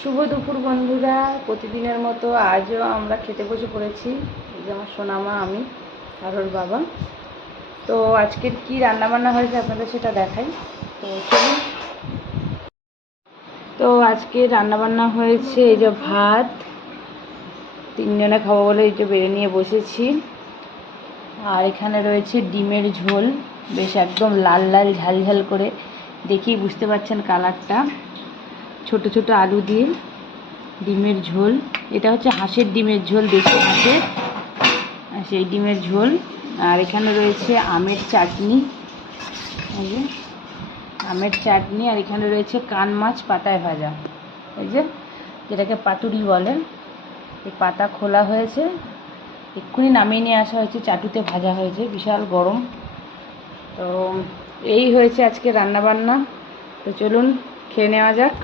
শুভ দুপুর বন্ধুরা। প্রতিদিনের মতো আজও আমরা খেতে বসে পড়েছি। এই যে আমার সোনামা, আমি আর ওর বাবা। তো আজকের কি রান্নাবান্না হয়েছে আপনাদের সেটা দেখাই। তো চলুন। তো আজকে রান্নাবান্না হয়েছে এই যে ভাত, তিনজনে খাবো বলে এই যে বেড়ে নিয়ে বসেছি। আর এখানে রয়েছে ডিমের ঝোল, বেশ একদম লাল লাল ঝাল ঝাল করে, দেখেই বুঝতে পারছেন কালারটা। ছোট ছোট আলু দিয়ে ডিমের ঝোল, এটা হচ্ছে হাঁসের ডিমের ঝোল, দেশি হাঁসের, সেই ডিমের ঝোল। আর এখানে রয়েছে আমের চাটনি, এই যে আমের চাটনি। আর এখানে রয়েছে কান মাছ পাতায় ভাজা, এই যে যেটাকে পাতুরি বলে। এই পাতা খোলা হয়েছে, এক্ষুনি নামিয়ে নিয়ে আসা হয়েছে, চাটুতে ভাজা হয়েছে, বিশাল গরম। তো এই হয়েছে আজকে রান্নাবান্না। তো চলুন খেয়ে নেওয়া যাক।